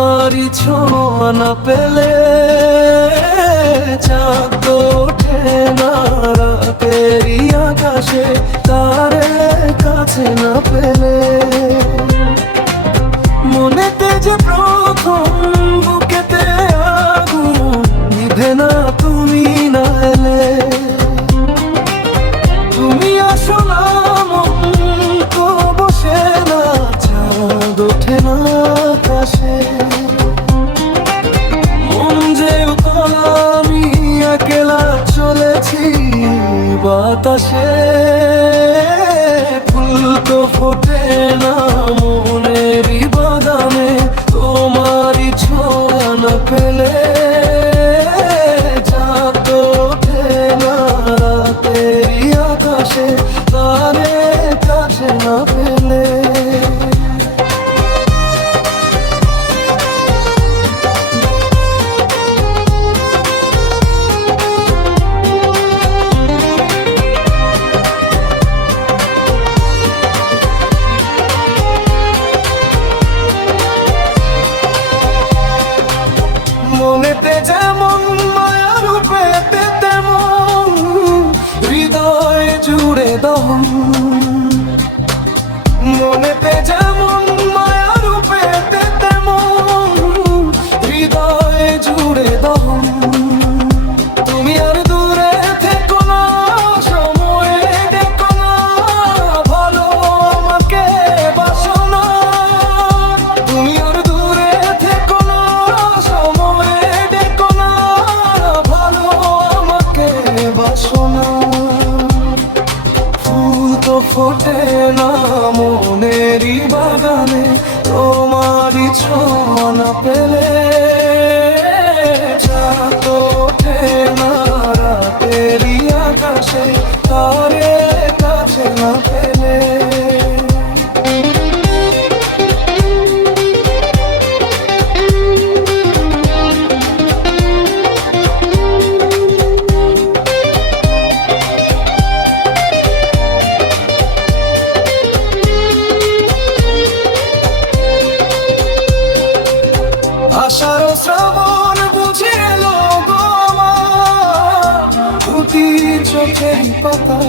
তোমারই ছোঁয়া না পেলে চাঁদ তো ওঠে না রাতেরই আকাশে, তারে কাছে না পেলে। মনেতে যে প্রথম বুকেতে আগুন নিভে না তুমি না এলে। তুমি আসো না মন তো বসে না, চাঁদ ওঠে না আকাশে। মন যে আমি একলা চলেছি বাতাসে, ফুল তো ফোটে না মনেরই বাগানে তোমারই ছোঁয়া না পেলে। চাঁদ তো ওঠে না রাতেরই আকাশে, তারে কাছে না পেলে। মনেতে যেমন মায়া রূপেতে তেমন হৃদয় জুড়ে দহন। মনেতে যেমন মায়া রূপেতে তেমন হৃদয় জুড়ে দহন। তুমি আর দূরে থেকো না, সময়ে দেখো না, ভালো আমাকে বাসো না। তুমি আর দূরে থেকো না, সময়ে দেখো না, ভালো আমাকে বাসো না। ফুল তো ফোটে না মনেরই বাগানে তোমারই ছোঁয়া না পেলে। চাঁদ তো ওঠে না রাতেরই আকাশে, তারে কাছে না পেলে। আষাঢ় শ্রাবণ বুঝে এলো গো আমার দুটি চোখের পাতা।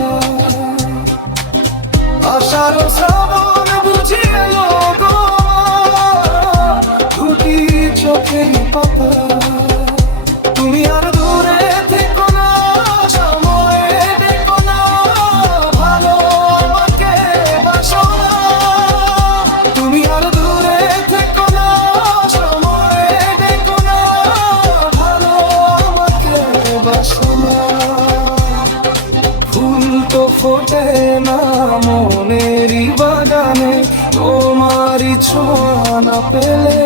আষাঢ় শ্রাবণ বুঝে এলো গো আমার দুটি চোখের পাতা। তুমি আর দূরে থেকো না, সময়ে দেখো না, ভালো আমাকে বাসো না। তুমি আর দূরে থেকো না, সময়ে দেখো না, ভালো আমাকে বাসো না। ফুল তো ফোটে না মনেরই বাগানে তোমারই ছোঁয়া না পেলে।